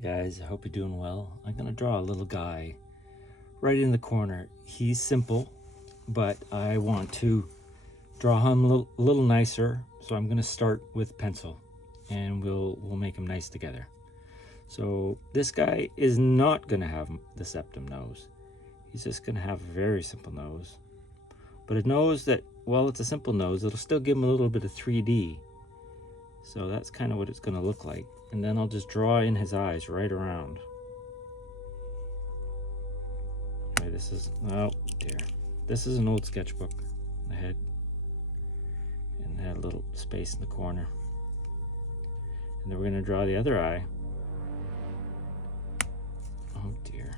Guys, I hope you're doing well. I'm gonna draw a little guy right in the corner. He's simple, but I want to draw him a little nicer, so I'm gonna start with pencil and we'll make him nice together. So this guy is not gonna have the septum nose. He's just gonna have a very simple nose, but a nose that, well, it's a simple nose, it'll still give him a little bit of 3D. So that's kind of what it's gonna look like. And then I'll just draw in his eyes right around. Okay, this is, oh dear. This is an old sketchbook. The head, and that little space in the corner. And then we're gonna draw the other eye. Oh dear.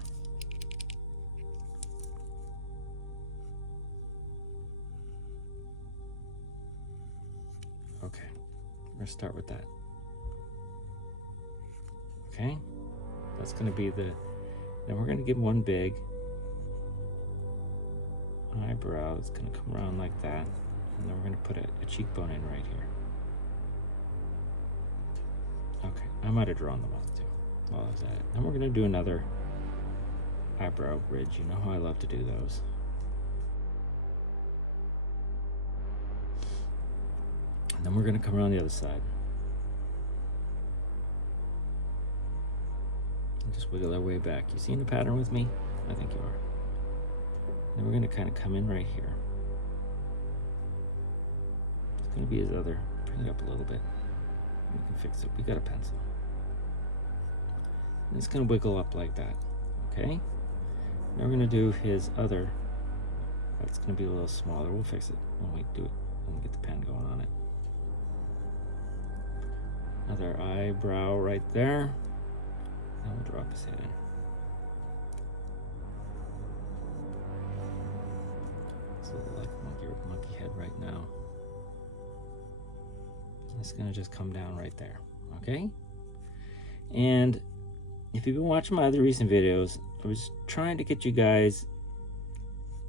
Okay, we're gonna start with that. Okay, that's gonna be the, then we're gonna give him one big eyebrow. It's gonna come around like that, and then we're gonna put a cheekbone in right here. Okay, I might have drawn the mouth too while I was at it. Then we're gonna do another eyebrow bridge. You know how I love to do those. And then we're gonna come around the other side. Just wiggle our way back. You seeing the pattern with me? I think you are. Then we're going to kind of come in right here. It's going to be his other. Bring it up a little bit. We can fix it. We got a pencil. And it's going to wiggle up like that. Okay? Now we're going to do his other. That's going to be a little smaller. We'll fix it when we do it. When we get the pen going on it. Another eyebrow right there. And we'll drop his head in. It's a little like a monkey head right now. It's gonna just come down right there, okay? And if you've been watching my other recent videos, I was trying to get you guys,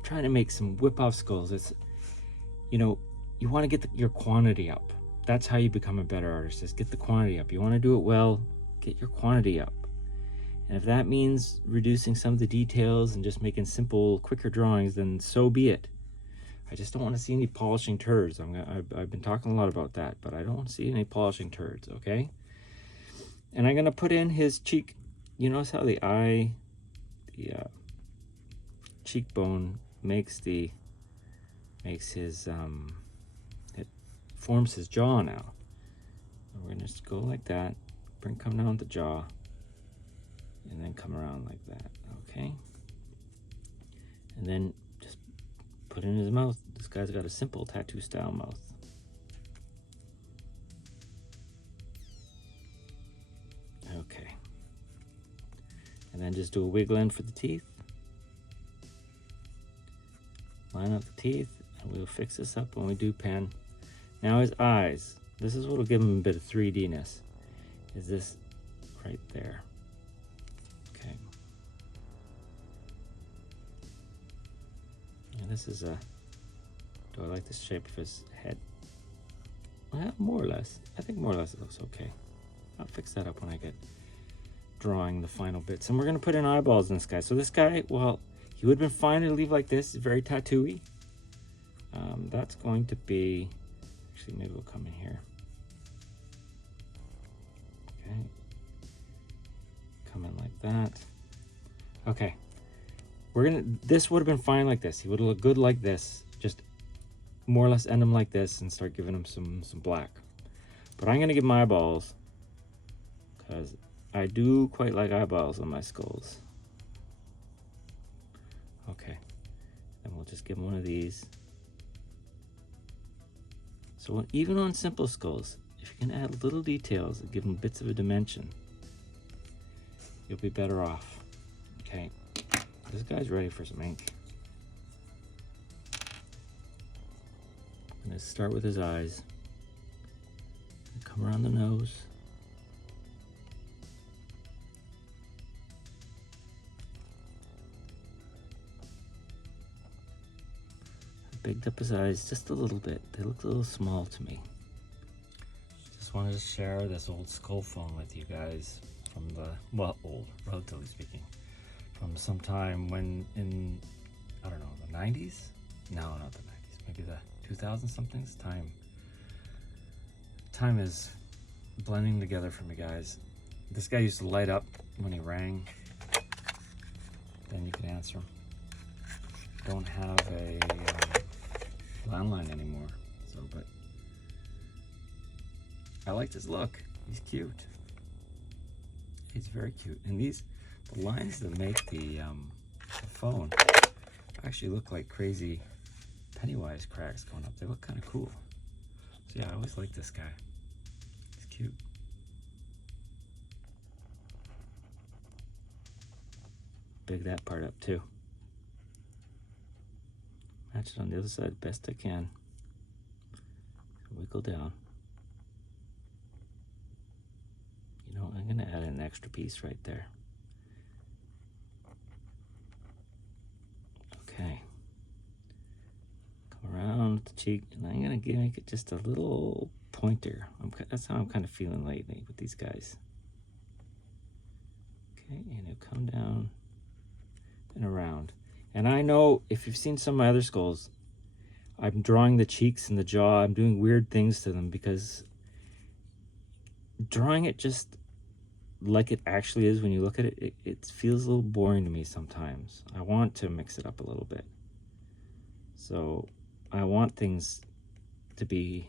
trying to make some whip-off skulls. It's, you know, you wanna get your quantity up. That's how you become a better artist, is get the quantity up. You wanna do it well, get your quantity up. And if that means reducing some of the details and just making simple, quicker drawings, then so be it. I just don't want to see any polishing turds. I've been talking a lot about that, but I don't want to see any polishing turds, okay? And I'm going to put in his cheek. You notice how the eye, the cheekbone makes his, it forms his jaw now. And we're going to just go like that, come down the jaw. And then come around like that, okay? And then just put in his mouth. This guy's got a simple tattoo style mouth. Okay. And then just do a wiggle in for the teeth. Line up the teeth, and we'll fix this up when we do pen. Now his eyes. This is what will give him a bit of 3D-ness. Is this right there. Okay. And this is a, do I like the shape of his head? Well, more or less. I think more or less it looks okay. I'll fix that up when I get drawing the final bits. And we're going to put in eyeballs in this guy. So this guy, well, he would have been fine to leave like this. It's very tattooy. That's going to be, actually maybe we'll come in here. Okay. Come in like that. Okay. This would have been fine like this. He would have looked good like this. Just more or less end him like this and start giving him some black. But I'm going to give him eyeballs because I do quite like eyeballs on my skulls. Okay. And we'll just give him one of these. So even on simple skulls, if you can add little details and give them bits of a dimension, you'll be better off. Okay, this guy's ready for some ink. I'm gonna start with his eyes. Come around the nose. Bigged up his eyes just a little bit. They look a little small to me. Just wanted to share this old skull phone with you guys. from the, well, old, relatively speaking, from sometime when in, I don't know, the 90s? No, not the 90s, maybe the 2000 somethings. Time is blending together for me, guys. This guy used to light up when he rang. Then you can answer him. Don't have a landline anymore, so, but I liked his look. He's cute. He's very cute. And the lines that make the phone actually look like crazy Pennywise cracks going up. They look kind of cool. So yeah, I always like this guy. He's cute. Big that part up too. Match it on the other side best I can. Wiggle down. You know, I'm gonna add an extra piece right there. Okay. Come around the cheek, and I'm gonna make it just a little pointer. That's how I'm kind of feeling lately with these guys. Okay, and it'll come down and around. And I know if you've seen some of my other skulls, I'm drawing the cheeks and the jaw. I'm doing weird things to them because drawing it just like it actually is when you look at it, it feels a little boring to me sometimes. I want to mix it up a little bit. So I want things to be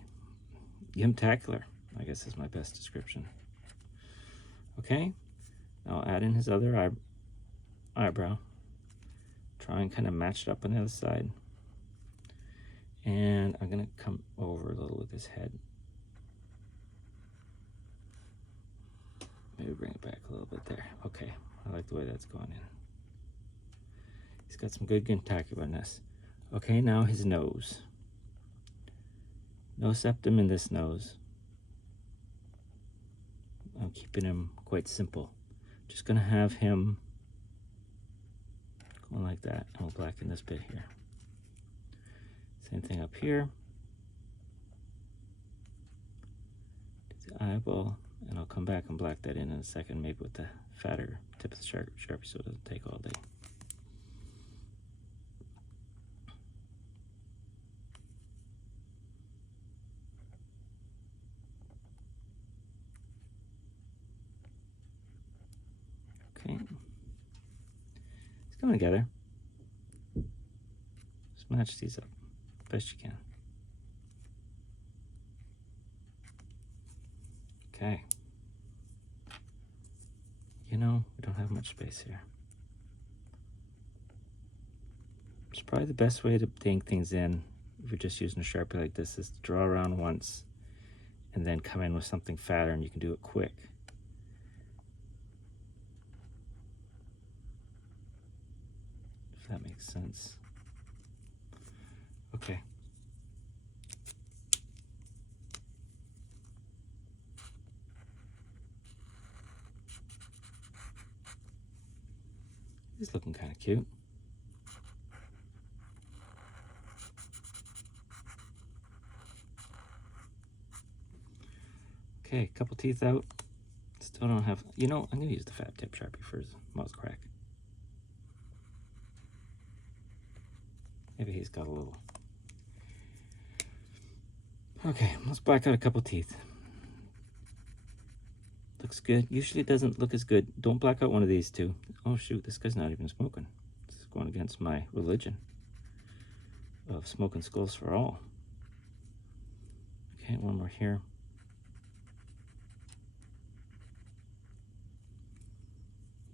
yumtacular, I guess is my best description. Okay, now I'll add in his other eyebrow. Try and kind of match it up on the other side. And I'm gonna come over a little with his head. Maybe bring it back a little bit there. Okay, I like the way that's going in. He's got some good yumtacularness. Okay, now his nose. No septum in this nose. I'm keeping him quite simple. Just gonna have him going like that, and we'll blacken this bit here. Same thing up here. Do the eyeball, and I'll come back and black that in a second, maybe with the fatter tip of the Sharpie so it doesn't take all day. Okay. It's coming together. Just match these up best you can. Okay. You know, we don't have much space here. It's probably the best way to think things in, if you're just using a Sharpie like this, is to draw around once and then come in with something fatter, and you can do it quick. If that makes sense. Okay. He's looking kind of cute. Okay, couple teeth out. Still don't have, you know, I'm gonna use the fat tip Sharpie for his mouse crack. Maybe he's got a little. Okay, let's black out a couple teeth. Looks good. Usually it doesn't look as good. Don't black out one of these two. Oh shoot, this guy's not even smoking. This is going against my religion of smoking skulls for all. Okay, one more here.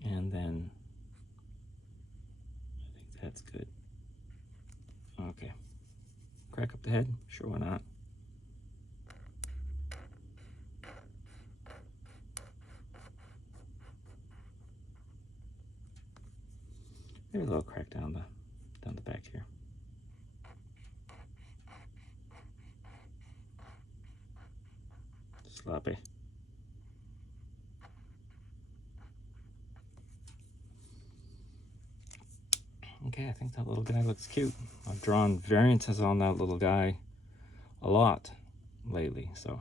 And then I think that's good. Okay. Crack up the head? Sure, why not? Maybe a little crack down the back here. Sloppy. Okay, I think that little guy looks cute. I've drawn variances on that little guy a lot lately, so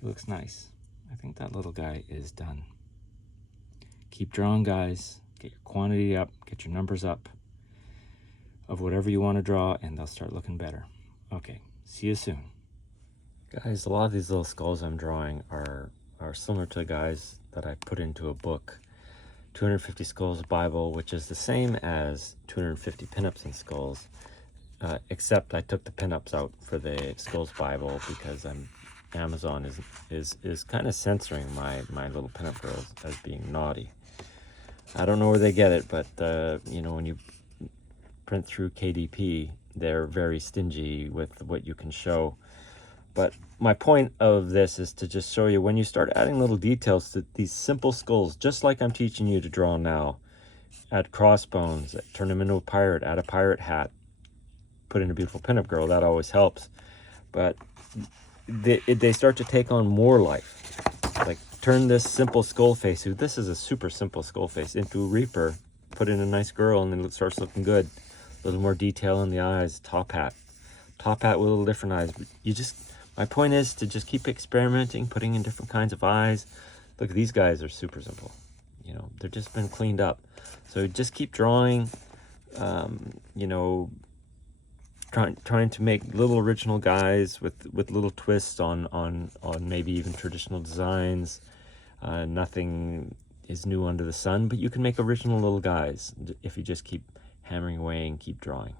he looks nice. I think that little guy is done. Keep drawing, guys. Get your quantity up, get your numbers up of whatever you want to draw, and they'll start looking better. Okay, see you soon. Guys, a lot of these little skulls I'm drawing are similar to guys that I put into a book, 250 Skulls Bible, which is the same as 250 pinups and skulls, except I took the pinups out for the Skulls Bible because Amazon is kind of censoring my little pinup girls as being naughty. I don't know where they get it, but you know, when you print through KDP, they're very stingy with what you can show. But my point of this is to just show you when you start adding little details to these simple skulls, just like I'm teaching you to draw now. Add crossbones, turn them into a pirate, add a pirate hat, put in a beautiful pinup girl, that always helps. But they start to take on more life. Like turn this simple skull face, this is a super simple skull face, into a reaper, put in a nice girl, and then it starts looking good. A little more detail in the eyes, top hat with a little different eyes. My point is to just keep experimenting, putting in different kinds of eyes. Look, these guys are super simple. You know, they've just been cleaned up. So just keep drawing, you know, trying to make little original guys with little twists on maybe even traditional designs. Nothing is new under the sun, but you can make original little guys if you just keep hammering away and keep drawing.